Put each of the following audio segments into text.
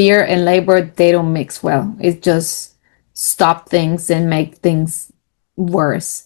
fear and labor, they don't mix well. It just stop things and make things worse.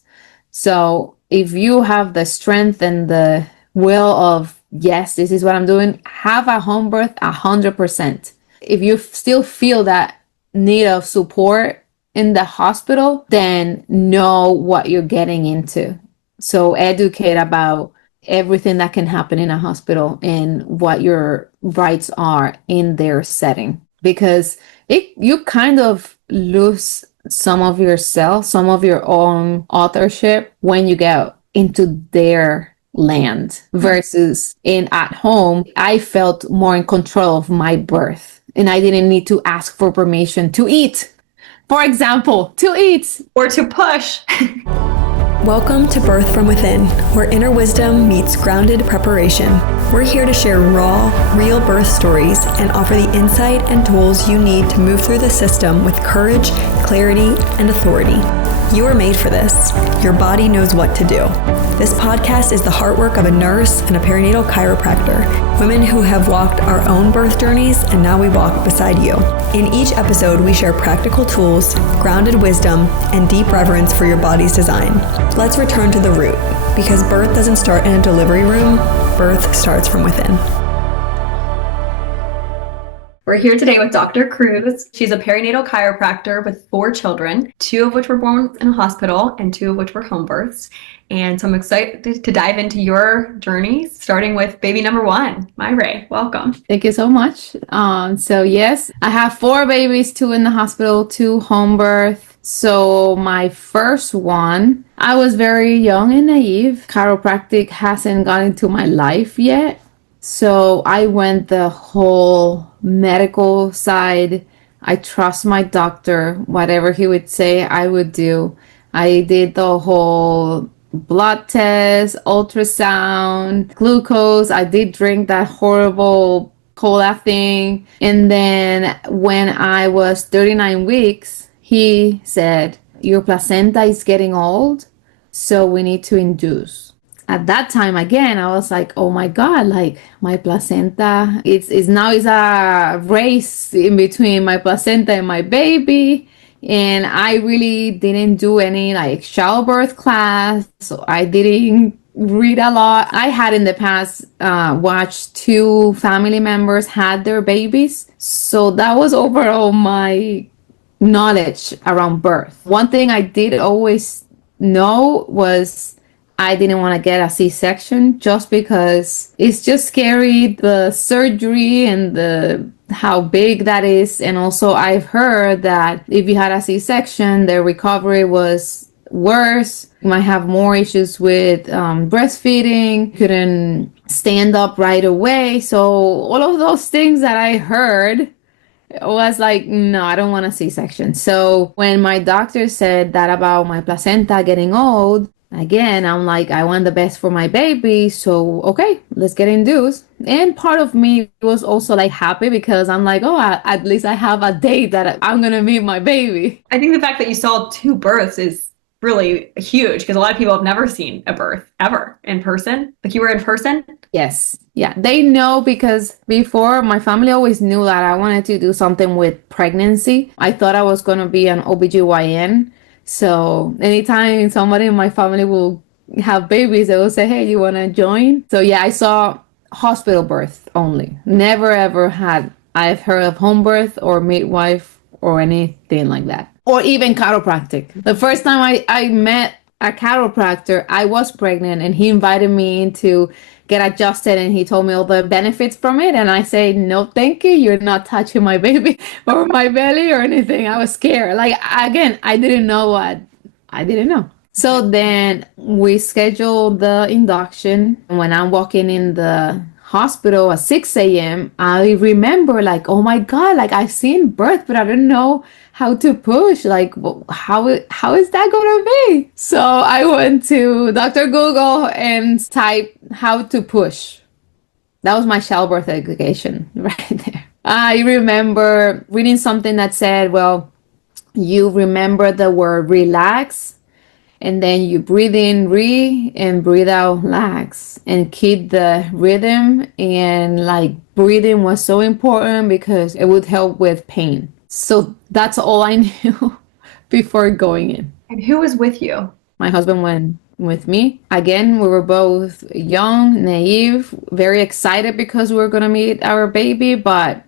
So if you have the strength and the will of, yes, this is what I'm doing, have a home birth 100%. If you still feel that need of support in the hospital, then know what you're getting into. So educate about everything that can happen in a hospital and what your rights are in their setting. Because you kind of lose some of yourself, some of your own authorship when you get into their land versus in at home. I felt more in control of my birth and I didn't need to ask for permission to eat. For example, to eat or to push. Welcome to Birth from Within, where inner wisdom meets grounded preparation. We're here to share raw, real birth stories and offer the insight and tools you need to move through the system with courage, clarity, and authority. You are made for this. Your body knows what to do. This podcast is the heart work of a nurse and a perinatal chiropractor, women who have walked our own birth journeys, and now we walk beside you. In each episode, we share practical tools, grounded wisdom, and deep reverence for your body's design. Let's return to the root, because birth doesn't start in a delivery room, birth starts from within. We're here today with Dr. Cruz. She's a perinatal chiropractor with 4 children, 2 of which were born in a hospital and 2 of which were home births. And so I'm excited to dive into your journey, starting with baby number 1, Meyre. Welcome. Thank you so much. So yes, I have 4 babies, 2 in the hospital, 2 home birth. So my first one, I was very young and naive. Chiropractic hasn't got into my life yet. So I went the whole medical side. I trust my doctor. Whatever he would say, I would do. I did the whole blood test, ultrasound, glucose. I did drink that horrible cola thing. And then when I was 39 weeks, he said, your placenta is getting old, so we need to induce. At that time, again, I was like, oh my God, like my placenta, it's now is a race in between my placenta and my baby. And I really didn't do any like childbirth class. So I didn't read a lot. I had in the past watched 2 family members had their babies. So that was overall my knowledge around birth. One thing I did always know was I didn't want to get a C-section just because it's just scary, the surgery and how big that is. And also I've heard that if you had a C-section, the recovery was worse. You might have more issues with breastfeeding, couldn't stand up right away. So all of those things that I heard was like, no, I don't want a C-section. So when my doctor said that about my placenta getting old, again, I'm like, I want the best for my baby. So, okay, let's get induced. And part of me was also like happy because I'm like, oh, at least I have a date that I'm going to meet my baby. I think the fact that you saw 2 births is really huge because a lot of people have never seen a birth ever in person. Like you were in person? Yes. Yeah. They know because before my family always knew that I wanted to do something with pregnancy. I thought I was going to be an OBGYN. So anytime somebody in my family will have babies, they will say, hey, you want to join? So yeah, I saw hospital birth only. Never ever I've heard of home birth or midwife or anything like that. Or even chiropractic. The first time I met a chiropractor, I was pregnant and he invited me in to get adjusted and he told me all the benefits from it. And I say, no, thank you. You're not touching my baby or my belly or anything. I was scared. Like, again, I didn't know what I didn't know. So then we scheduled the induction. When I'm walking in the hospital at 6 a.m., I remember like, oh my God, like I've seen birth, but I don't know how to push. Like, how is that going to be? So I went to Dr. Google and typed how to push. That was my childbirth education right there. I remember reading something that said, well, you remember the word relax And then you breathe in re and breathe out lax and keep the rhythm. And like breathing was so important because it would help with pain. So that's all I knew before going in. And who was with you? My husband went with me. Again, we were both young, naive, very excited because we were going to meet our baby, but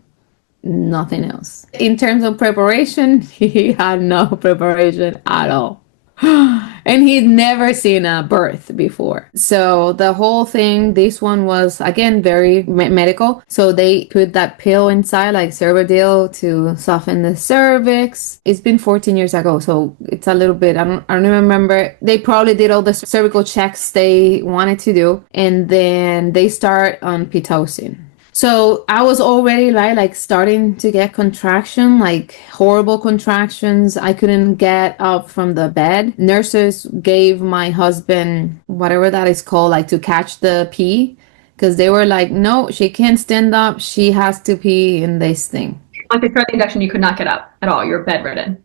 nothing else. In terms of preparation, he had no preparation at all. And he'd never seen a birth before. So the whole thing, this one was again very medical. So they put that pill inside, like Cervidil, to soften the cervix. It's been 14 years ago, so it's a little bit. I don't remember. They probably did all the cervical checks they wanted to do, and then they start on pitocin. So I was already like starting to get contraction, like horrible contractions. I couldn't get up from the bed. Nurses gave my husband whatever that is called, like to catch the pee, because they were like, no, she can't stand up. She has to pee in this thing. Once they started the induction, you could not get up at all. You're bedridden.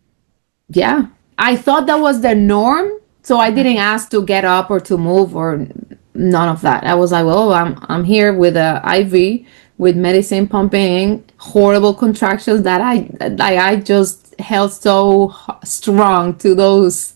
Yeah. I thought that was the norm. So I didn't ask to get up or to move or none of that. I was like, well, I'm here with a IV with medicine pumping, horrible contractions that I just held so strong to those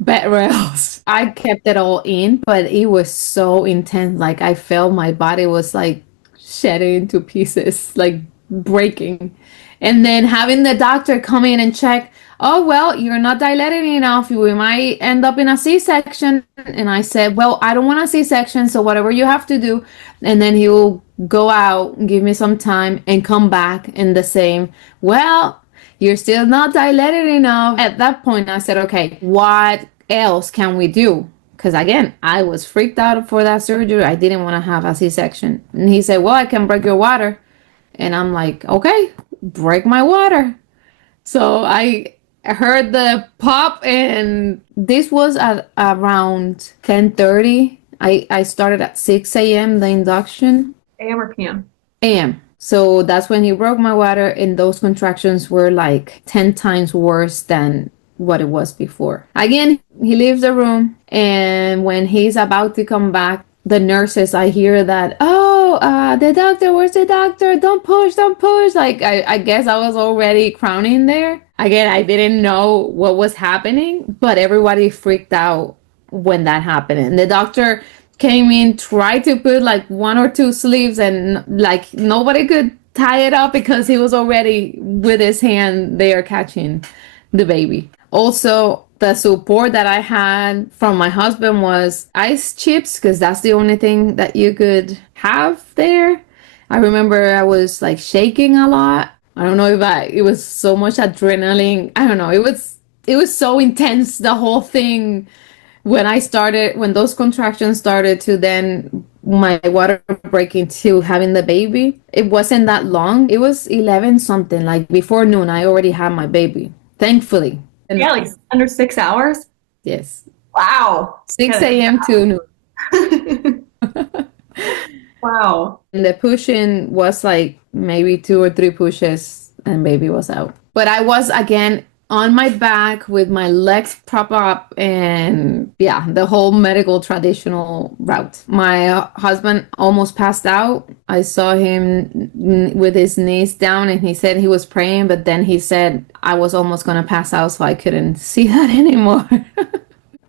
bed rails. I kept it all in, but it was so intense. Like I felt my body was like shedding into pieces, like breaking. And then having the doctor come in and check, oh, well, you're not dilating enough. We might end up in a C-section. And I said, well, I don't want a C-section, so whatever you have to do. And then he will go out, give me some time, and come back in the same, well, you're still not dilated enough. At that point, I said, okay, what else can we do? Because again, I was freaked out for that surgery. I didn't want to have a C-section. And he said, well, I can break your water. And I'm like, okay, break my water. So I heard the pop, and this was at around 10:30. I started at 6 a.m. the induction. AM or PM? AM. So that's when he broke my water, and those contractions were like 10 times worse than what it was before. Again, he leaves the room, and when he's about to come back, the nurses, I hear that, the doctor, where's the doctor? Don't push, don't push. Like, I guess I was already crowning there. Again, I didn't know what was happening, but everybody freaked out when that happened. And the doctor came in, tried to put like one or two sleeves, and like nobody could tie it up because he was already with his hand there catching the baby. Also, the support that I had from my husband was ice chips, because that's the only thing that you could have there. I remember I was like shaking a lot. I don't know if it was so much adrenaline. I don't know. It was so intense, the whole thing. When those contractions started to then my water breaking to having the baby, it wasn't that long. It was 11 something, like before noon, I already had my baby, thankfully. And yeah, like under 6 hours? Yes. Wow. 6 a.m. to noon. Wow. And the pushing was like maybe 2 or 3 pushes and baby was out. But I was again on my back with my legs propped up, and yeah, the whole medical traditional route. My husband almost passed out. I saw him with his knees down, and he said he was praying, but then he said I was almost going to pass out, so I couldn't see that anymore.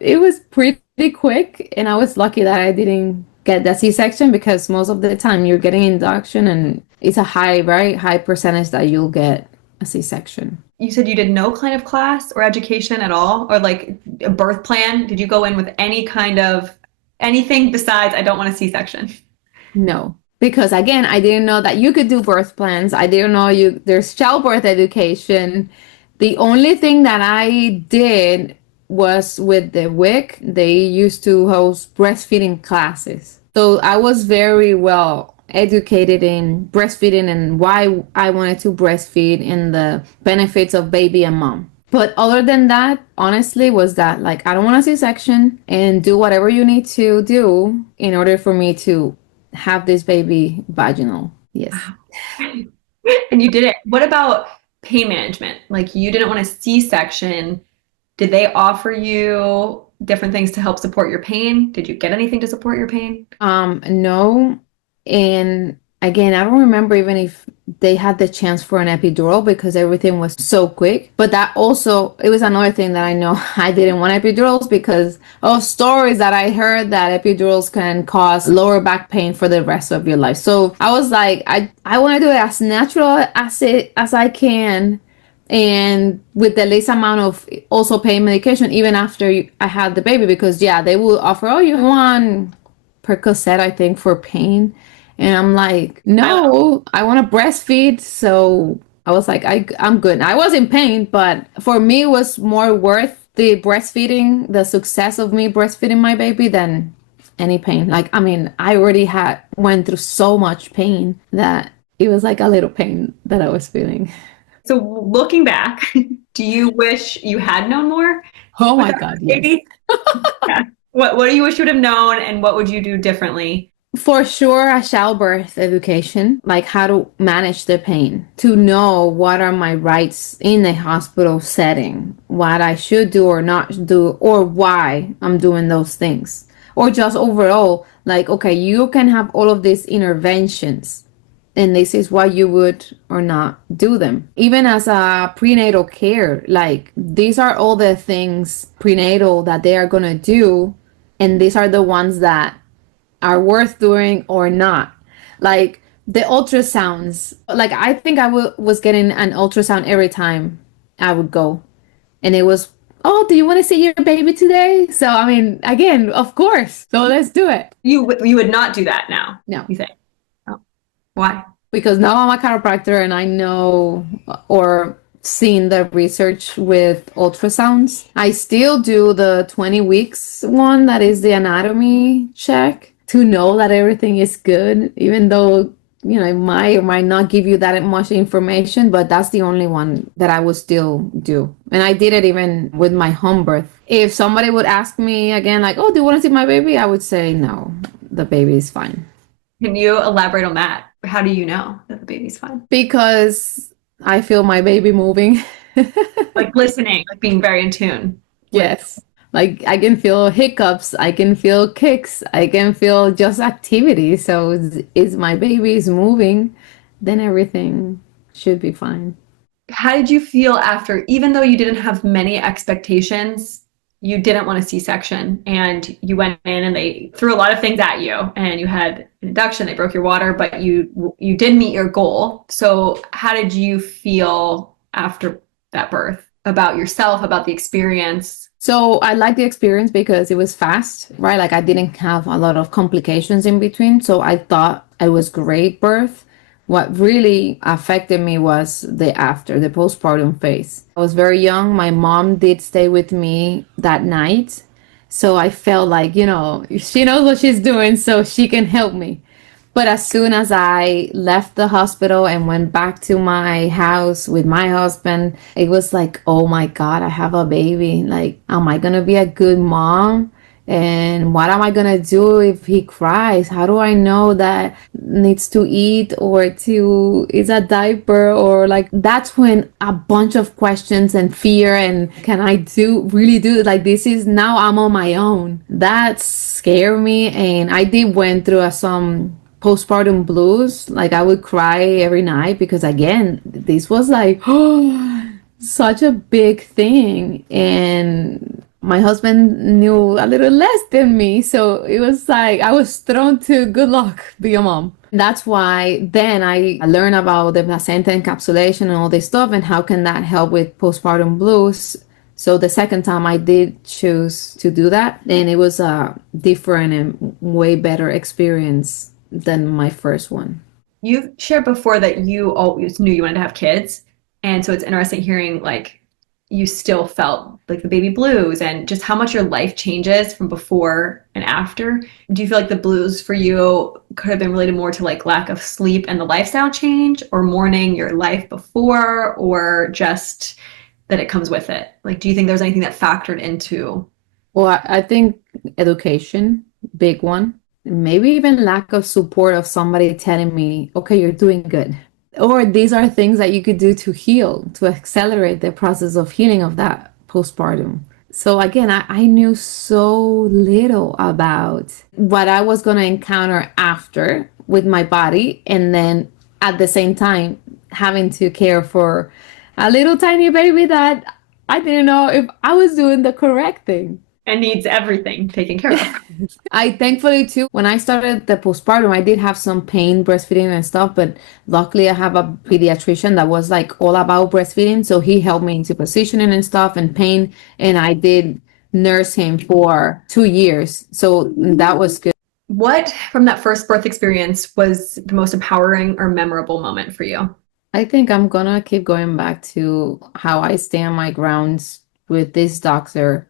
It was pretty quick, and I was lucky that I didn't get the C-section, because most of the time you're getting induction, and it's a very high percentage that you'll get a C-section. You said you did no kind of class or education at all, or like a birth plan? Did you go in with any kind of anything besides I don't want a C-section? No, because again, I didn't know that you could do birth plans. I didn't know there's childbirth education. The only thing that I did was with the WIC, they used to host breastfeeding classes. So I was very well educated in breastfeeding and why I wanted to breastfeed and the benefits of baby and mom. But other than that, honestly, was that like, I don't want a C-section, and do whatever you need to do in order for me to have this baby vaginal. Yes. Wow. And you did it. What about pain management? Like, you didn't want a C-section. Did they offer you different things to help support your pain? Did you get anything to support your pain? No. And again, I don't remember even if they had the chance for an epidural because everything was so quick. But that also, it was another thing that I know I didn't want epidurals because of stories that I heard that epidurals can cause lower back pain for the rest of your life. So I was like, I want to do it as natural as I can and with the least amount of also pain medication even after I had the baby because yeah, they will offer, oh, you want Percocet, I think, for pain. And I'm like, no, I want to breastfeed. So I was like, I'm good. I was in pain, but for me, it was more worth the breastfeeding, the success of me breastfeeding my baby than any pain. Like, I mean, I already had went through so much pain that it was like a little pain that I was feeling. So looking back, do you wish you had known more Oh with my our God, yes. baby? Yeah. What do you wish you would have known and what would you do differently? For sure, a childbirth education, like how to manage the pain, to know what are my rights in a hospital setting, what I should do or not do, or why I'm doing those things. Or just overall, like, okay, you can have all of these interventions, and this is why you would or not do them. Even as a prenatal care, like, these are all the things prenatal that they are going to do, and these are the ones that are worth doing or not. Like the ultrasounds, like I think was getting an ultrasound every time I would go. And it was, oh, do you want to see your baby today? So, I mean, again, of course. So let's do it. You would not do that now, No, you think? Oh, why? because now I'm a chiropractor and I know or seen the research with ultrasounds. I still do the 20 weeks one that is the anatomy check to know that everything is good, even though, you know, it might or might not give you that much information, but that's the only one that I would still do. And I did it even with my home birth. If somebody would ask me again, like, oh, do you want to see my baby? I would say, no, the baby is fine. Can you elaborate on that? How do you know that the baby's fine? Because I feel my baby moving. Like listening, like being very in tune. Yes. Like I can feel hiccups, I can feel kicks, I can feel just activity. So is my baby is moving, then everything should be fine. How did you feel after, even though you didn't have many expectations, you didn't want a C-section and you went in and they threw a lot of things at you and you had an induction, they broke your water, but you did meet your goal. So how did you feel after that birth about yourself, about the experience? So I like the experience because it was fast, right? Like I didn't have a lot of complications in between. So I thought it was great birth. What really affected me was the postpartum phase. I was very young. My mom did stay with me that night. So I felt like, you know, she knows what she's doing, so she can help me. But as soon as I left the hospital and went back to my house with my husband, it was like, oh my God, I have a baby. Like, am I going to be a good mom? And what am I going to do if he cries? How do I know that needs to eat or to is a diaper or like that's when a bunch of questions and fear and can I really do like this is now I'm on my own. That scared me and I did went through some postpartum blues. Like I would cry every night because again, this was like such a big thing and my husband knew a little less than me, so it was like I was thrown to good luck, be a mom. That's why then I learned about the placenta encapsulation and all this stuff and how can that help with postpartum blues. So the second time I did choose to do that, and it was a different and way better experience than my first one. You've shared before that you always knew you wanted to have kids. And so it's interesting hearing like you still felt like the baby blues and just how much your life changes from before and after. Do you feel like the blues for you could have been related more to like lack of sleep and the lifestyle change or mourning your life before or just that it comes with it? Like, do you think there's anything that factored into? Well, I think education, big one. Maybe even lack of support of somebody telling me, okay, you're doing good. Or these are things that you could do to heal, to accelerate the process of healing of that postpartum. So again, I knew so little about what I was going to encounter after with my body. And then at the same time, having to care for a little tiny baby that I didn't know if I was doing the correct thing. And needs everything taken care of. I thankfully too, when I started the postpartum, I did have some pain breastfeeding and stuff, but luckily I have a pediatrician that was like all about breastfeeding. So he helped me into positioning and stuff and pain. And I did nurse him for 2 years. So that was good. What from that first birth experience was the most empowering or memorable moment for you? I think I'm gonna keep going back to how I stand my grounds with this doctor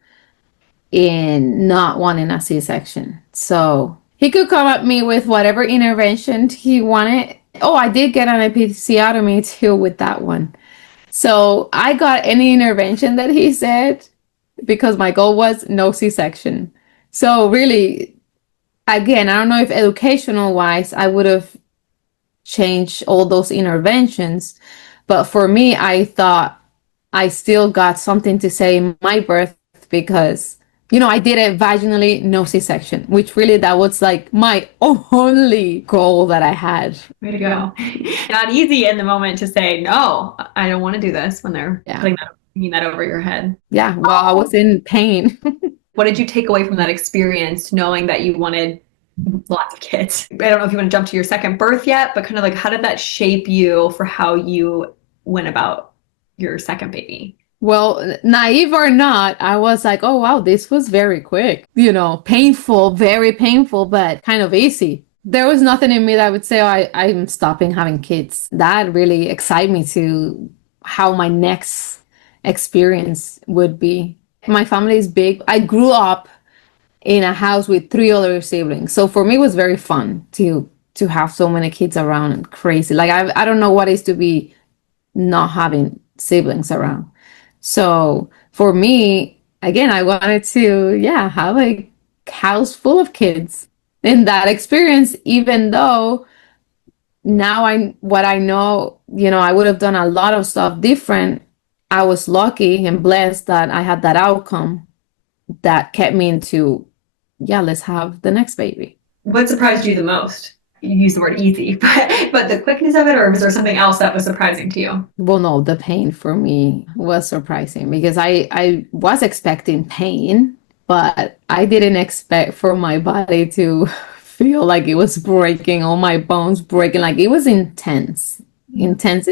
in not wanting a C-section. So he could come at me with whatever intervention he wanted. Oh, I did get an episiotomy too with that one. So I got any intervention that he said because my goal was no C-section. So really, again, I don't know if educational wise I would have changed all those interventions, but for me, I thought I still got something to say in my birth because, I did it vaginally, no C-section, which really that was like my only goal that I had. Way to go. Not easy in the moment to say, no, I don't want to do this when they're putting that over your head. Yeah, well, I was in pain. What did you take away from that experience, knowing that you wanted lots of kids? I don't know if you want to jump to your second birth yet, but kind of like how did that shape you for how you went about your second baby? Well, naive or not, I was like, oh, wow, this was very quick. Painful, very painful, but kind of easy. There was nothing in me that would say, oh, I'm stopping having kids. That really excited me to how my next experience would be. My family is big. I grew up in a house with 3 other siblings. So for me, it was very fun to have so many kids around and crazy. Like, I don't know what it is to be not having siblings around. So for me, again, I wanted to, have a house full of kids. In that experience, even though now what I know, I would have done a lot of stuff different. I was lucky and blessed that I had that outcome that kept me into, let's have the next baby. What surprised you the most? You use the word easy, but the quickness of it, or was there something else that was surprising to you? Well, no, the pain for me was surprising because I was expecting pain, but I didn't expect for my body to feel like it was breaking, all my bones breaking. Like it was intense. Intense.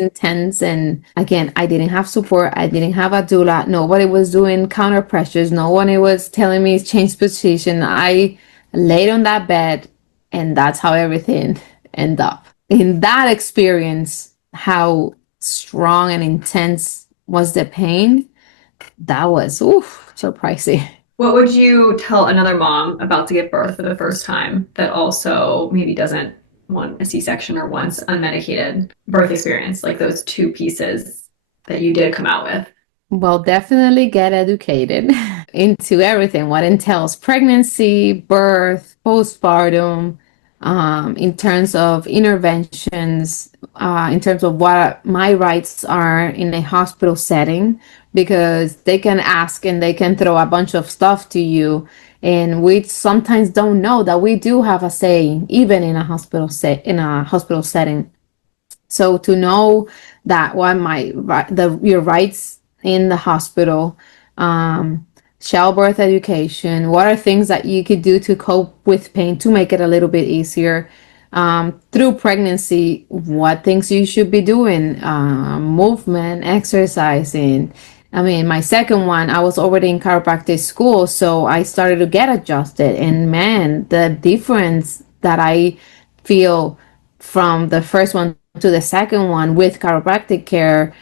And again, I didn't have support. I didn't have a doula. Nobody was doing counter pressures. No one was telling me change position. I laid on that bed and that's how everything ended up. In that experience, how strong and intense was the pain, that was surprising. What would you tell another mom about to give birth for the first time that also maybe doesn't want a C-section or wants unmedicated birth experience, like those two pieces that you did come out with? Well, definitely get educated into everything, what entails pregnancy, birth, postpartum, in terms of interventions, in terms of what my rights are in a hospital setting, because they can ask and they can throw a bunch of stuff to you. And we sometimes don't know that we do have a say, even in a hospital setting. So to know that your rights in the hospital, childbirth education, what are things that you could do to cope with pain to make it a little bit easier, through pregnancy, what things you should be doing, movement, exercising. I mean, my second one, I was already in chiropractic school, so I started to get adjusted. And man, the difference that I feel from the first one to the second one with chiropractic care.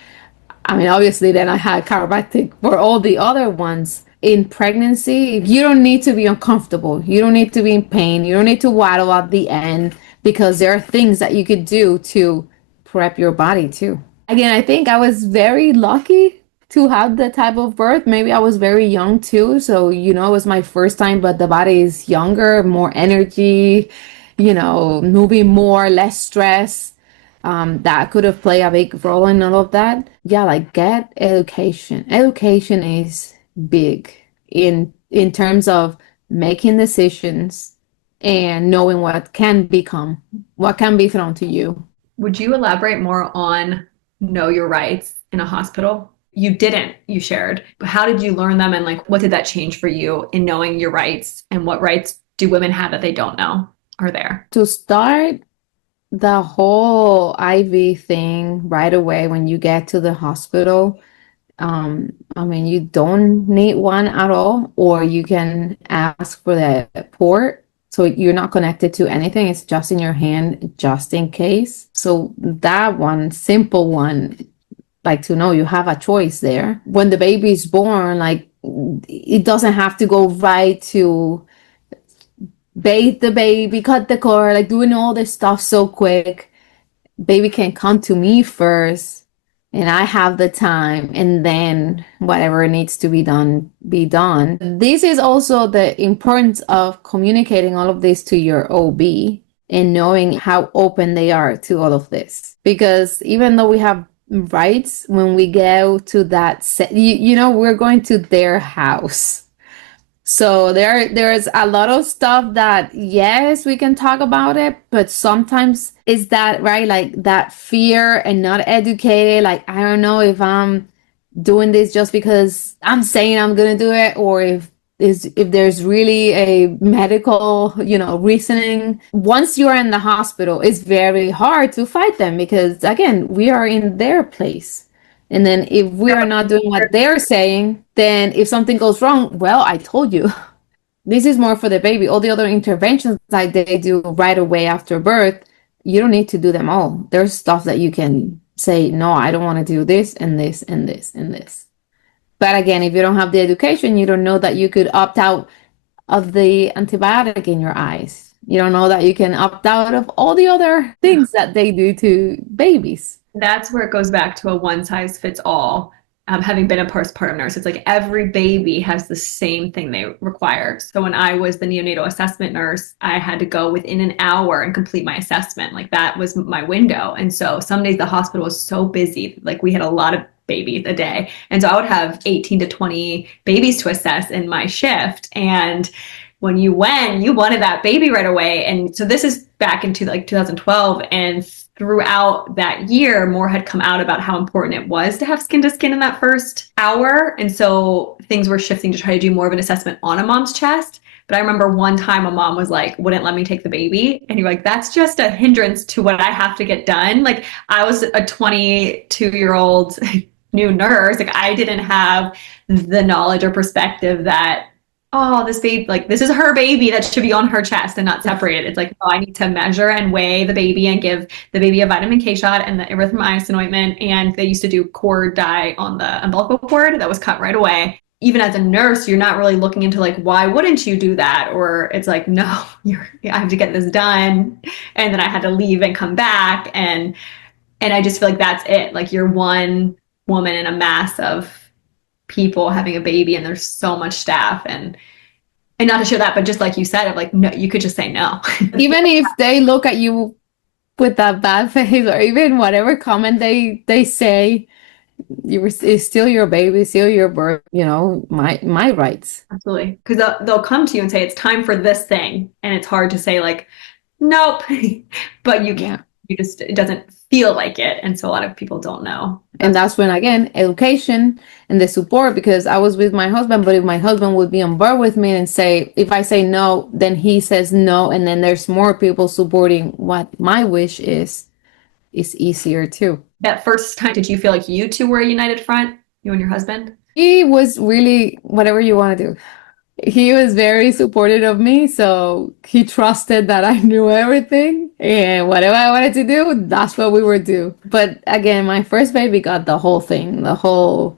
I mean, obviously, then I had chiropractic for all the other ones. In pregnancy, you don't need to be uncomfortable. You don't need to be in pain. You don't need to waddle at the end because there are things that you could do to prep your body too. Again, I think I was very lucky to have that type of birth. Maybe I was very young too. So, it was my first time, but the body is younger, more energy, moving more, less stress. That could have played a big role in all of that. Yeah, like get education. Education is big. in terms of making decisions and knowing what can be thrown to you. Would you elaborate more on know your rights in a hospital? You didn't, you shared, but how did you learn them, and like what did that change for you in knowing your rights, and what rights do women have that they don't know are there? To start the whole IV thing right away when you get to the hospital, I mean, you don't need one at all, or you can ask for the port. So you're not connected to anything. It's just in your hand, just in case. So that one, simple one, like to know you have a choice there. When the baby's born, like it doesn't have to go right to bathe the baby, cut the cord, like doing all this stuff so quick. Baby can come to me first and I have the time, and then whatever needs to be done, be done. This is also the importance of communicating all of this to your OB and knowing how open they are to all of this. Because even though we have rights, when we go to that, we're going to their house. So there's a lot of stuff that, yes, we can talk about it, but sometimes is that right? Like that fear and not educated. Like, I don't know if I'm doing this just because I'm saying I'm gonna do it, or if there's really a medical, reasoning. Once you're in the hospital, it's very hard to fight them because again, we are in their place. And then if we are not doing what they're saying, then if something goes wrong, well, I told you. This is more for the baby. All the other interventions like they do right away after birth, you don't need to do them all. There's stuff that you can say, no, I don't want to do this and this and this and this. But again, if you don't have the education, you don't know that you could opt out of the antibiotic in your eyes. You don't know that you can opt out of all the other things that they do to babies. That's where it goes back to a one size fits all. Having been a postpartum nurse, it's like every baby has the same thing they require. So when I was the neonatal assessment nurse, I had to go within an hour and complete my assessment. Like that was my window. And so some days the hospital was so busy, like we had a lot of babies a day. And so I would have 18 to 20 babies to assess in my shift. And when you wanted that baby right away. And so this is back into like 2012. And throughout that year, more had come out about how important it was to have skin to skin in that first hour. And so things were shifting to try to do more of an assessment on a mom's chest. But I remember one time a mom was like, wouldn't let me take the baby. And you're like, that's just a hindrance to what I have to get done. Like I was a 22-year-old new nurse. Like I didn't have the knowledge or perspective that, oh, this baby, like this is her baby that should be on her chest and not separated. It's like, oh, I need to measure and weigh the baby and give the baby a vitamin K shot and the erythromycin ointment. And they used to do cord dye on the umbilical cord that was cut right away. Even as a nurse, you're not really looking into like, why wouldn't you do that? Or it's like, no, I have to get this done. And then I had to leave and come back. And I just feel like that's it. Like you're one woman in a mass of people having a baby, and there's so much staff, and not to show that, but just like you said, of like, no, you could just say no. Even if they look at you with that bad face, or even whatever comment they say, it's still your baby, still your birth, my rights. Absolutely. Because they'll come to you and say, it's time for this thing. And it's hard to say like, nope, but you can't, it doesn't feel like it. And so a lot of people don't know. And that's when, again, education and the support, because I was with my husband, but if my husband would be on board with me and say, if I say no, then he says no. And then there's more people supporting what my wish is easier too. That first time, did you feel like you two were a united front, you and your husband? He was really, whatever you want to do. He was very supportive of me, so he trusted that I knew everything, and whatever I wanted to do, that's what we would do. But again, my first baby got the whole thing, all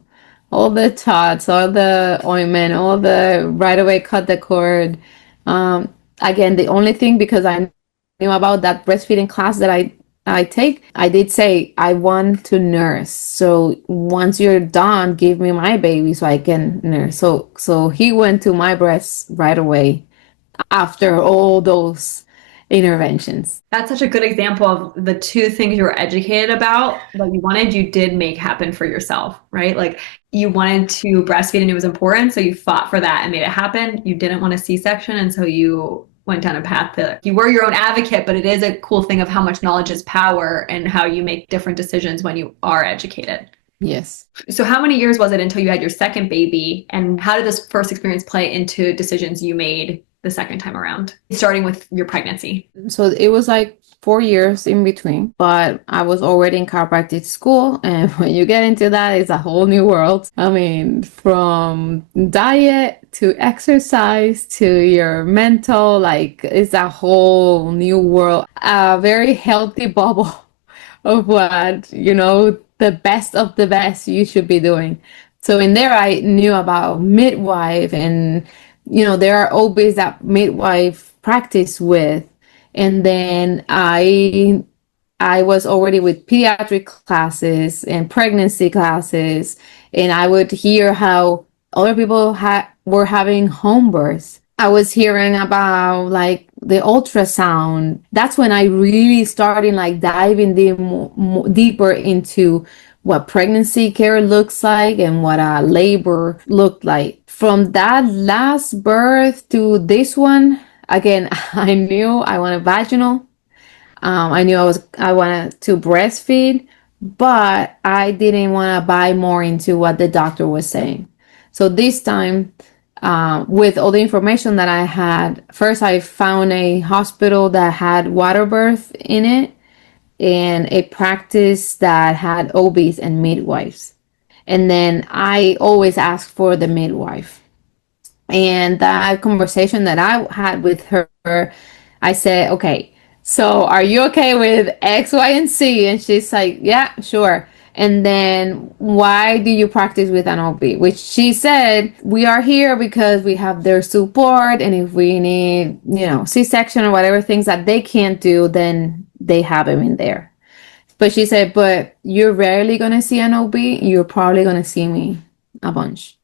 the shots, all the ointment, all the right away cut the cord. Again, the only thing, because I knew about that breastfeeding class that I take, I did say I want to nurse. So once you're done, give me my baby so I can nurse. So he went to my breast right away after all those. interventions. That's such a good example of the two things you were educated about that you wanted, you did make happen for yourself, right? Like you wanted to breastfeed and it was important, so you fought for that and made it happen. You didn't want a C-section, and so you went down a path that you were your own advocate, but it is a cool thing of how much knowledge is power and how you make different decisions when you are educated. Yes. So how many years was it until you had your second baby, and how did this first experience play into decisions you made the second time around, starting with your pregnancy? So it was like 4 years in between, but I was already in chiropractic school. And when you get into that, it's a whole new world. I mean, from diet to exercise to your mental, like it's a whole new world, a very healthy bubble of what, the best of the best you should be doing. So in there, I knew about midwife and, there are OBs that midwife practice with. And then I was already with pediatric classes and pregnancy classes, and I would hear how other people were having home births. I was hearing about like the ultrasound. That's when I really started like diving deeper into what pregnancy care looks like and what a labor looked like. From that last birth to this one, again, I knew I wanted vaginal. I knew I wanted to breastfeed, but I didn't want to buy more into what the doctor was saying. So this time, with all the information that I had, first I found a hospital that had water birth in it and a practice that had OBs and midwives. And then I always asked for the midwife. And that conversation that I had with her, I said, okay, so are you okay with X, Y, and Z? And she's like, yeah, sure. And then why do you practice with an OB? Which she said, we are here because we have their support. And if we need, C-section or whatever things that they can't do, then they have them in there. But she said, but you're rarely going to see an OB. You're probably going to see me a bunch.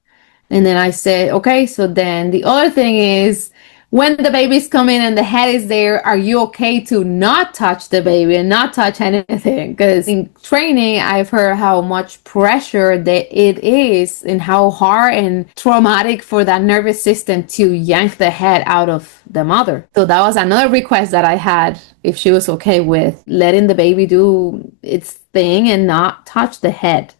And then I said, okay, so then the other thing is when the baby's coming and the head is there, are you okay to not touch the baby and not touch anything? Because in training, I've heard how much pressure that it is and how hard and traumatic for that nervous system to yank the head out of the mother. So that was another request that I had, if she was okay with letting the baby do its thing and not touch the head.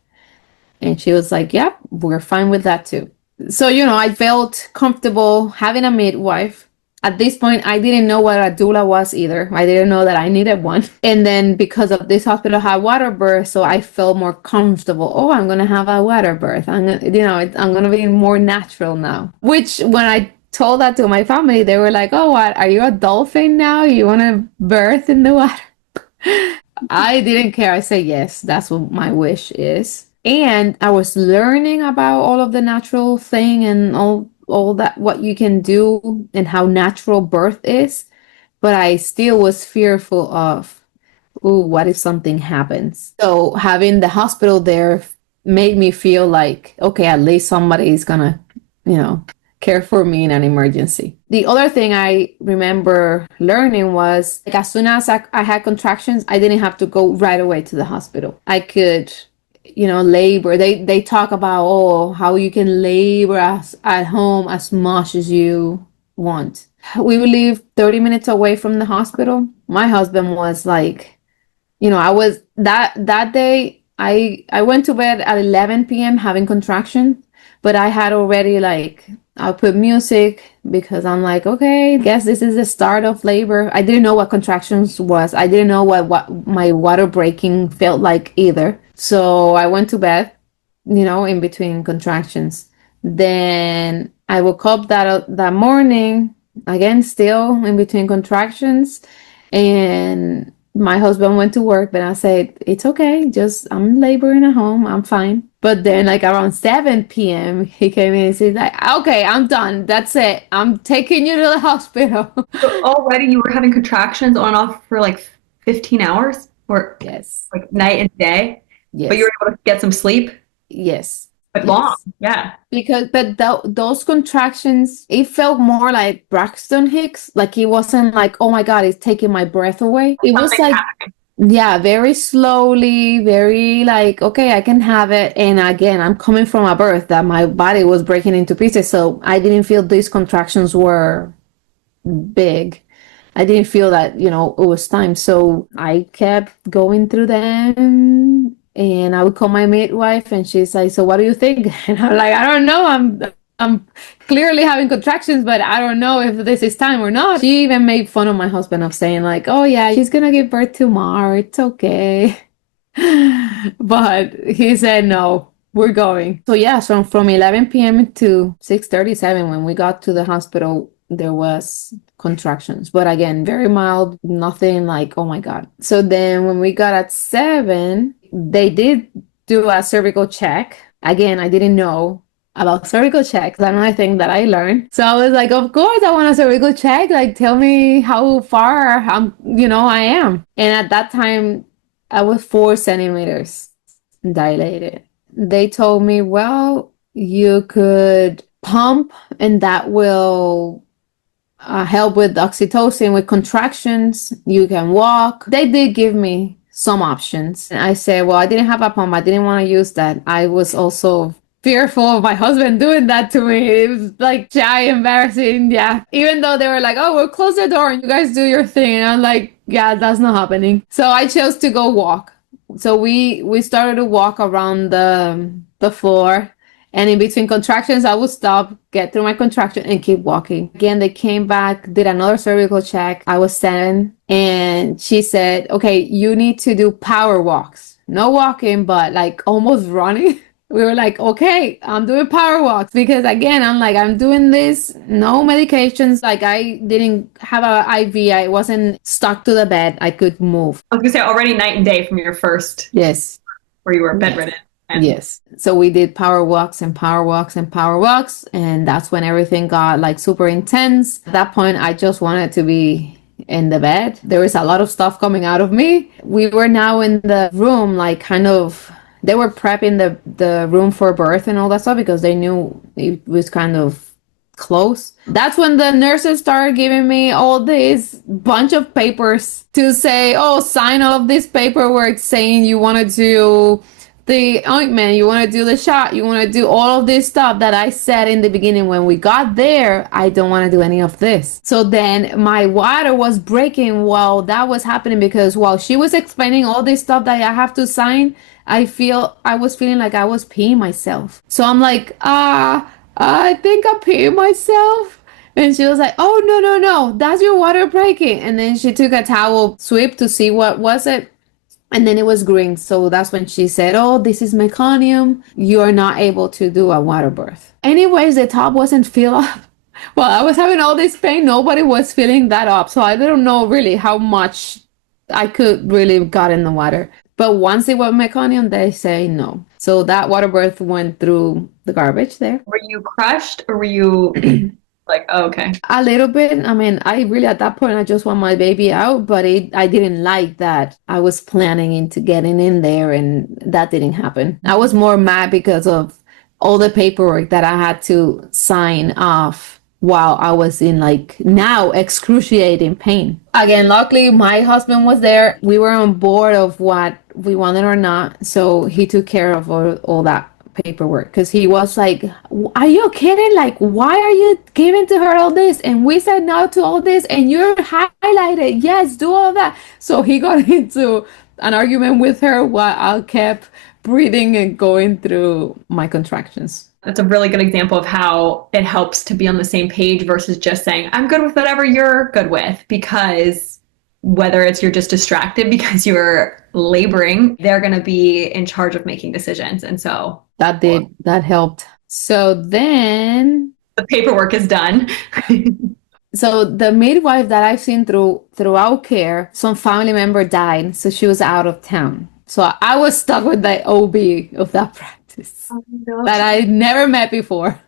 And she was like, yeah, we're fine with that too. So, I felt comfortable having a midwife. At this point, I didn't know what a doula was either. I didn't know that I needed one. And then because of this hospital had water birth, so I felt more comfortable. Oh, I'm going to have a water birth. I'm going to be more natural now. Which when I told that to my family, they were like, oh, what? Are you a dolphin now? You want to birth in the water? I didn't care. I said, yes, that's what my wish is. And I was learning about all of the natural thing and all that, what you can do and how natural birth is. But I still was fearful of, ooh, what if something happens? So having the hospital there made me feel like, okay, at least somebody is gonna, care for me in an emergency. The other thing I remember learning was like as soon as I had contractions, I didn't have to go right away to the hospital. I could labor. They talk about, how you can labor at home as much as you want. We live 30 minutes away from the hospital. My husband was like, I was that day, I went to bed at 11 p.m. having contractions, but I had already I put music because I'm like, okay, guess this is the start of labor. I didn't know what contractions was. I didn't know what my water breaking felt like either. So I went to bed, in between contractions. Then I woke up that morning, again, still in between contractions. And my husband went to work, but I said, it's okay. I'm laboring at home. I'm fine. But then around 7 p.m., he came in and said okay, I'm done. That's it. I'm taking you to the hospital. So already you were having contractions on and off for 15 hours or Yes. night and day? Yes. But you were able to get some sleep? Yes. But long, Yes. yeah. Because, but those contractions, it felt more like Braxton Hicks. Like it wasn't like, oh my God, it's taking my breath away. It was Something's like, happening. yeah, very slowly, very like, okay, I can have it. And again, I'm coming from a birth that my body was breaking into pieces. So I didn't feel these contractions were big. I didn't feel that, it was time. So I kept going through them and I would call my midwife and she's like, so what do you think? And I'm like, I don't know. I'm clearly having contractions, but I don't know if this is time or not. She even made fun of my husband of saying like, oh yeah, she's gonna give birth tomorrow. It's okay. But he said no, we're going. So yeah, so from 11 p.m. to 6:37 when we got to the hospital, there was contractions. But again, very mild, nothing like, oh my God. So then when we got at 7, they did do a cervical check. Again, I didn't know about cervical checks. Another thing that I learned. So I was like, of course I want a cervical check. Like tell me how far I am. And at that time I was 4 centimeters dilated. They told me, well, you could pump and that will help with oxytocin, with contractions. You can walk. They did give me some options. And I said, well, I didn't have a pump. I didn't want to use that. I was also fearful of my husband doing that to me. It was like shy, embarrassing. Yeah. Even though they were like, oh, we'll close the door and you guys do your thing. And I'm like, yeah, that's not happening. So I chose to go walk. So we started to walk around the floor. And in between contractions, I would stop, get through my contraction, and keep walking. Again, they came back, did another cervical check. I was 7, and she said, okay, you need to do power walks. No walking, but like almost running. We were like, okay, I'm doing power walks because again, I'm doing this, no medications. Like I didn't have a IV. I wasn't stuck to the bed. I could move. I was gonna say already night and day from your first, Yes. where you were Yes. bedridden. And Yes. So we did power walks and power walks and power walks. And that's when everything got like super intense. At that point, I just wanted to be in the bed. There was a lot of stuff coming out of me. We were now in the room, like kind of, they were prepping the room for birth and all that stuff because they knew it was kind of close. That's when the nurses started giving me all this bunch of papers to say, oh, sign all of this paperwork saying you want to do the ointment, you want to do the shot, you want to do all of this stuff that I said in the beginning when we got there. I don't want to do any of this. So then my water was breaking while that was happening because while she was explaining all this stuff that I have to sign, I was feeling like I was peeing myself. So I'm like, I think I peed myself. And she was like, oh, no, no, no, that's your water breaking. And then she took a towel sweep to see what was it. And then it was green. So that's when she said, oh, this is meconium. You are not able to do a water birth. Anyways, the top wasn't filled up. Well, I was having all this pain. Nobody was filling that up. So I don't know really how much I could really got in the water. But once it was meconium, they say no. So that water birth went through the garbage there. were you crushed or were you like, oh, okay? A little bit. I mean, I really at that point I just want my baby out, but I didn't like that. I was planning into getting in there and that didn't happen. I was more mad because of all the paperwork that I had to sign off while I was in like now excruciating pain. Again, luckily my husband was there. We were on board of what we wanted or not, so he took care of all that paperwork because he was like, are you kidding? Like, why are you giving to her all this? And we said no to all this and you're highlighted. Yes, do all that. So he got into an argument with her while I kept breathing and going through my contractions. That's a really good example of how it helps to be on the same page versus just saying, I'm good with whatever you're good with, because whether it's you're just distracted because you're laboring, they're going to be in charge of making decisions. And so that helped. So then the paperwork is done. so the midwife that I've seen throughout care, some family member died, so she was out of town. So I was stuck with the OB of that practice that I never met before.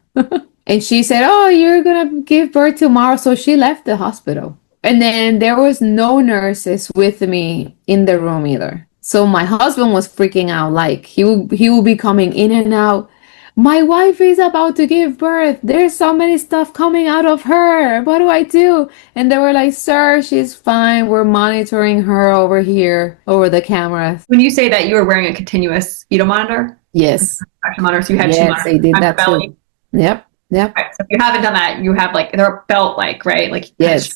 And she said, oh, you're gonna give birth tomorrow. So she left the hospital. And then there was no nurses with me in the room either. So my husband was freaking out. Like he will be coming in and out my wife is about to give birth. There's so many stuff coming out of her. What do I do? And they were like, sir, she's fine. We're monitoring her over here, over the cameras. When you say that, you were wearing a continuous fetal monitor? Yes. Contraction monitor, so you had two Yes, monitors. they did On your that belly. too. Yep. Yep. Right, so if you haven't done that, you have like, they're belt-like, right? Like, Yes.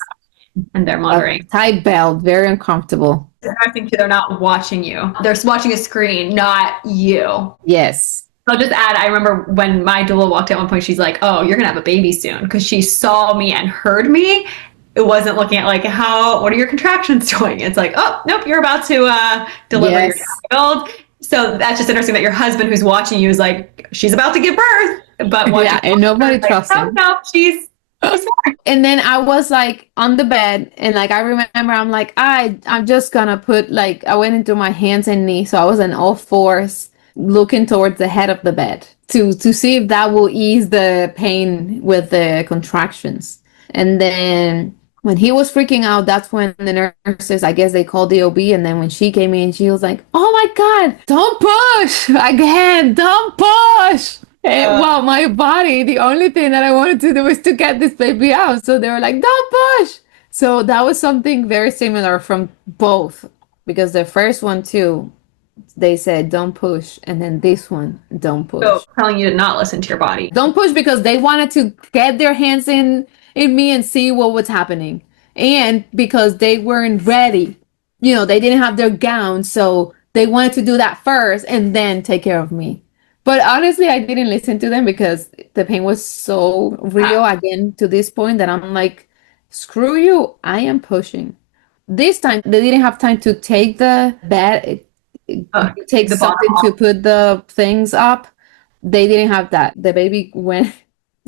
and they're A monitoring. tight belt, very uncomfortable. It's interesting too, they're not watching you. They're watching a screen, not you. Yes. I'll just add, I remember when my doula walked in at one point, she's like, oh, you're gonna have a baby soon, because she saw me and heard me. It wasn't looking at like, what are your contractions doing? It's like, oh, nope, you're about to deliver your Yes. child. So that's just interesting that your husband who's watching you is like, she's about to give birth, but watching Yeah, and nobody like, trusts oh, him. no, she's smart. And then I was like on the bed, and like I remember I'm like, I'm just gonna put, like, I went into my hands and knees, so I was on all fours looking towards the head of the bed to see if that will ease the pain with the contractions. And then when he was freaking out, that's when the nurses, I guess they called the OB, and then when she came in, she was like, oh my God, don't push again, don't push. And, well, my body, the only thing that I wanted to do was to get this baby out. So they were like, don't push. So that was something very similar from both, because the first one too, they said, don't push. And then this one, don't push. So telling you to not listen to your body. Don't push because they wanted to get their hands in me and see what was happening. And because they weren't ready, they didn't have their gown. So they wanted to do that first and then take care of me. But honestly, I didn't listen to them because the pain was so real again to this point that I'm like, screw you, I am pushing. This time, they didn't have time to take the bed. It takes something to put the things up. They didn't have that. The baby went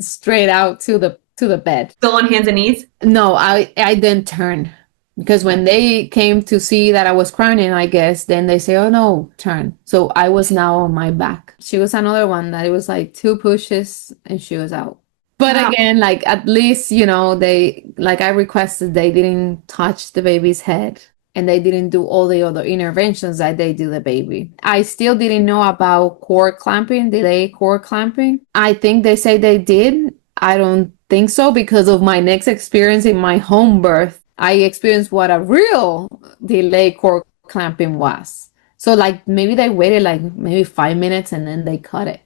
straight out to the bed. Still on hands and knees? No, I then turned. Because when they came to see that I was crying, I guess, then they say, oh no, turn. So I was now on my back. She was another one that it was like 2 pushes and she was out. But again, like at least, they, like I requested, they didn't touch the baby's head and they didn't do all the other interventions that they do the baby. I still didn't know about cord clamping, delay cord clamping. I think they say they did. I don't think so because of my next experience in my home birth. I experienced what a real delay cord clamping was. So like maybe they waited like maybe 5 minutes and then they cut it.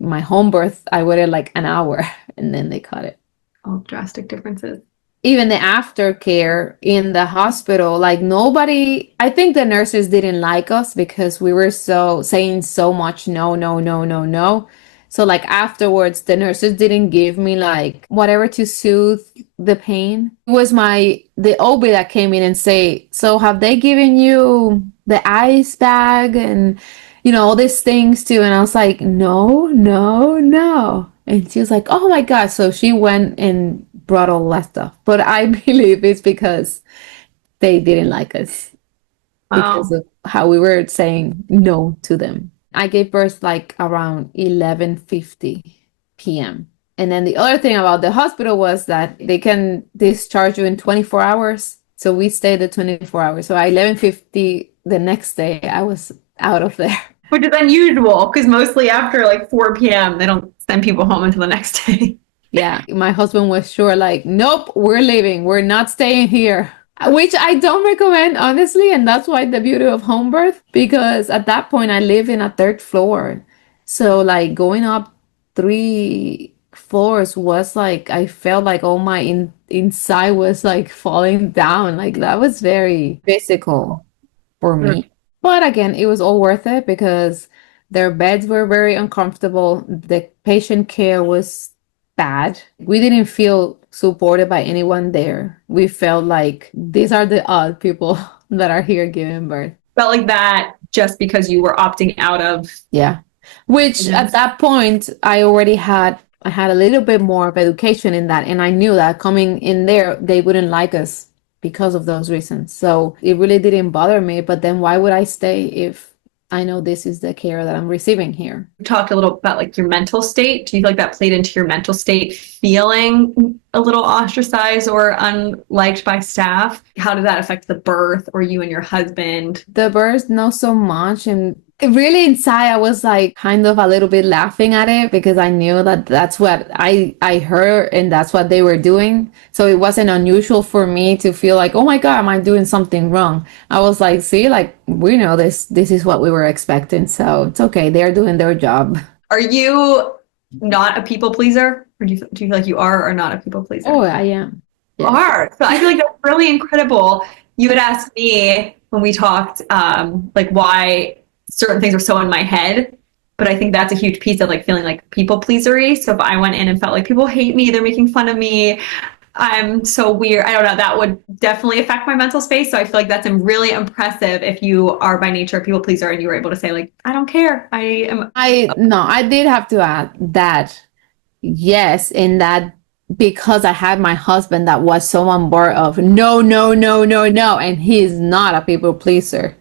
My home birth, I waited like an hour and then they cut it. Oh, drastic differences. Even the aftercare in the hospital, like nobody, I think the nurses didn't like us because we were saying so much no, no, no, no, no. So like afterwards, the nurses didn't give me like whatever to soothe the pain. It was the OB that came in and say, so have they given you the ice bag and, all these things too? And I was like, no, no, no. And she was like, oh my God. So she went and brought all that stuff. But I believe it's because they didn't like us because of how we were saying no to them. I gave birth like around 11:50 p.m. And then the other thing about the hospital was that they can discharge you in 24 hours. So we stayed the 24 hours. So at 11:50 the next day, I was out of there. Which is unusual because mostly after like 4 p.m. they don't send people home until the next day. Yeah, my husband was sure like, nope, we're leaving. We're not staying here. Which I don't recommend, honestly. And that's why the beauty of home birth, because at that point I live in a 3rd floor. So like going up 3 floors was like, I felt like all my inside was like falling down. Like that was very physical for me. But again, it was all worth it because their beds were very uncomfortable. The patient care was bad. We didn't feel supported by anyone there. We felt like these are the odd people that are here giving birth. Felt like that just because you were opting out of. Yeah. Which at that point, I had a little bit more of education in that. And I knew that coming in there, they wouldn't like us because of those reasons. So it really didn't bother me. But then why would I stay if I know this is the care that I'm receiving here? You talked a little about like your mental state. Do you feel like that played into your mental state, feeling a little ostracized or unliked by staff? How did that affect the birth or you and your husband? The birth, not so much. And really inside I was like kind of a little bit laughing at it because I knew that that's what I heard and that's what they were doing. So it wasn't unusual for me to feel like, oh my God, am I doing something wrong? I was like, see, like we know this is what we were expecting, so it's okay, they're doing their job. Are you not a people pleaser? Or do you feel like you are or not a people pleaser? Oh, I am. You Yes. are. So I feel like that's really incredible. You had asked me when we talked, like why certain things are so in my head. But I think that's a huge piece of like feeling like people pleasery. So if I went in and felt like people hate me, they're making fun of me, I'm so weird, I don't know, that would definitely affect my mental space. So I feel like that's really impressive if you are by nature a people pleaser and you were able to say like, I don't care. I am. I no, I did have to add that yes, in that because I had my husband that was so on board of no, no, no, no, no, and he's not a people pleaser.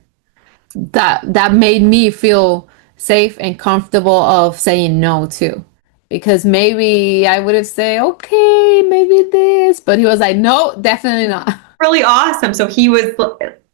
That made me feel safe and comfortable of saying no too. Because maybe I would have said, okay, maybe this, but he was like, no, definitely not. Really awesome. So he was,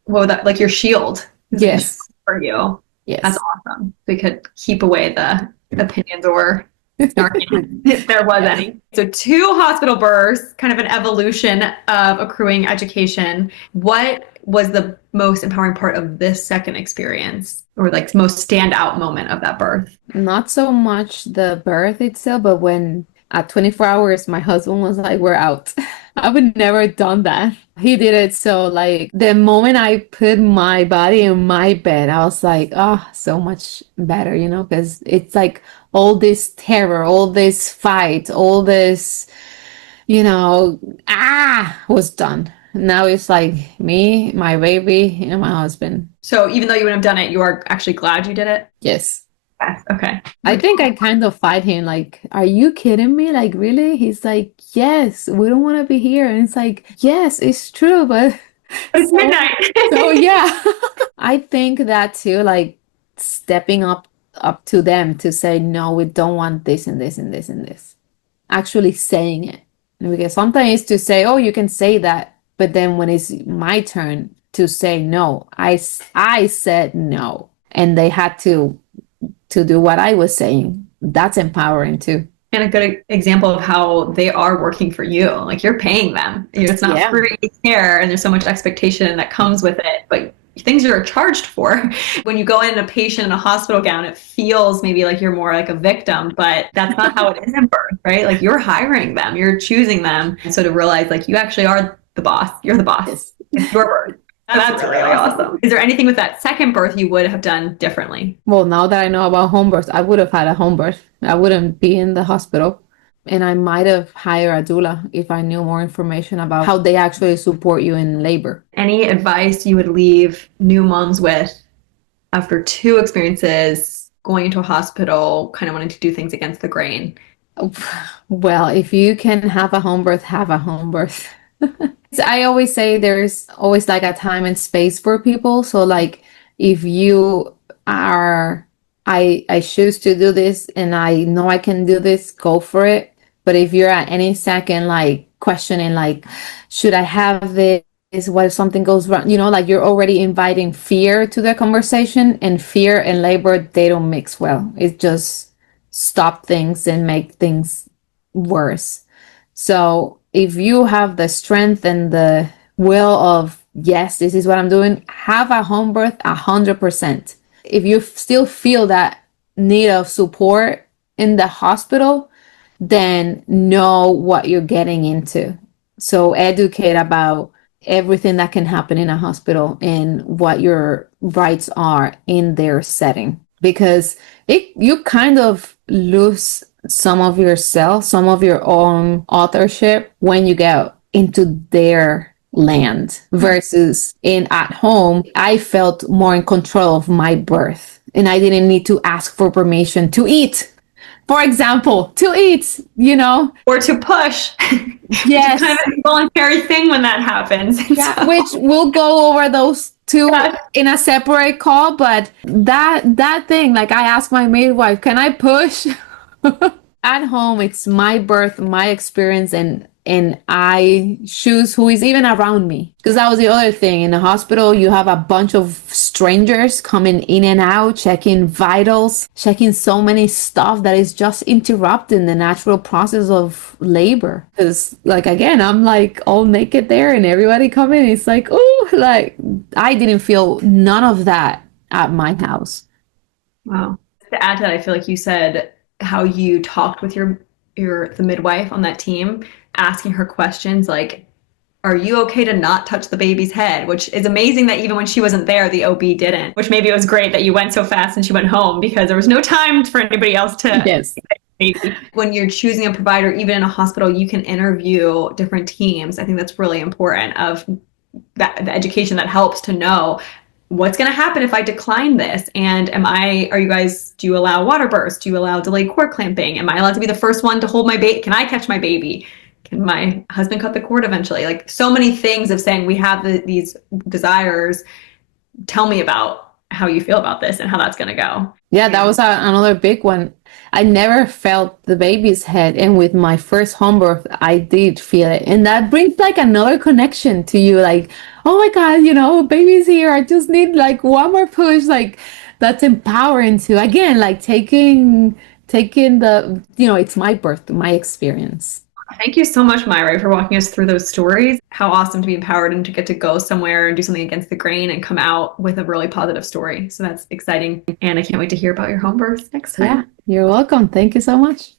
well, that like your shield. He was like a Yes. shield for you. That's Yes. awesome. We could keep away the opinions or snarkiness if there was Yeah. any. So two hospital births, kind of an evolution of accruing education. What was the most empowering part of this second experience, or like most standout moment of that birth? Not so much the birth itself, but when at 24 hours, my husband was like, we're out. I would never have done that. He did it. So like the moment I put my body in my bed, I was like, oh, so much better, because it's like all this terror, all this fight, all this, was done. Now it's like me, my baby, and my husband. So even though you wouldn't have done it, you are actually glad you did it? Yes. Yes. Okay. I think I kind of fight him like, are you kidding me? Like, really? He's like, yes, we don't want to be here. And it's like, yes, it's true, but It's so, midnight. so yeah. I think that too, like stepping up to them to say, no, we don't want this and this and this and this. Actually saying it. Because sometimes to say, oh, you can say that, but then when it's my turn to say no, I said no, and they had to do what I was saying. That's empowering too. And a good example of how they are working for you. Like you're paying them. It's not Yeah. free care, and there's so much expectation that comes with it. But things you're charged for. When you go in a patient in a hospital gown, it feels maybe like you're more like a victim, but that's not how it is in birth, right? Like you're hiring them, you're choosing them. And so to realize like you actually are the boss. You're the boss. Yes. It's your birth. That's really awesome. Is there anything with that second birth you would have done differently? Well, now that I know about home birth, I would have had a home birth. I wouldn't be in the hospital. And I might have hired a doula if I knew more information about how they actually support you in labor. Any advice you would leave new moms with after two experiences, going into a hospital, kind of wanting to do things against the grain? Well, if you can have a home birth, have a home birth. I always say there's always like a time and space for people. So like if you are, I choose to do this and I know I can do this, go for it. But if you're at any second like questioning like, should I have this? What if something goes wrong? Like you're already inviting fear to the conversation, and fear and labor, they don't mix well. It just stop things and make things worse. So if you have the strength and the will of, yes, this is what I'm doing, have a home birth 100%. If you still feel that need of support in the hospital, then know what you're getting into. So educate about everything that can happen in a hospital and what your rights are in their setting. Because you kind of lose some of yourself, some of your own authorship when you get into their land versus at home. I felt more in control of my birth and I didn't need to ask for permission to eat. For example, to eat, Or to push. Yes. It's kind of a voluntary thing when that happens. Yeah, So- which we'll go over those two in a separate call, but that thing, like I asked my midwife, can I push? At home, it's my birth, my experience, and and I choose who is even around me. Because that was the other thing. In the hospital, you have a bunch of strangers coming in and out, checking vitals, checking so many stuff that is just interrupting the natural process of labor. Because, like, again, I'm like all naked there, and everybody coming, it's like, oh, like, I didn't feel none of that at my house. Wow. To add to that, I feel like you said how you talked with the midwife on that team, asking her questions like, are you okay to not touch the baby's head? Which is amazing that even when she wasn't there, the OB didn't, which maybe it was great that you went so fast and she went home because there was no time for anybody else to. Yes. When you're choosing a provider, even in a hospital, you can interview different teams. I think that's really important of that, the education that helps to know what's going to happen if I decline this? And do you allow water births? Do you allow delayed cord clamping? Am I allowed to be the first one to hold my baby? Can I catch my baby? Can my husband cut the cord eventually? Like so many things of saying we have these desires. Tell me about how you feel about this and how that's going to go. Yeah, that was another big one. I never felt the baby's head, and with my first home birth, I did feel it, and that brings like another connection to you. Like, oh my God, baby's here. I just need like one more push. Like, that's empowering to again, like taking the it's my birth, my experience. Thank you so much, Meyre, for walking us through those stories. How awesome to be empowered and to get to go somewhere and do something against the grain and come out with a really positive story. So that's exciting. And I can't wait to hear about your home births next time. Yeah, you're welcome. Thank you so much.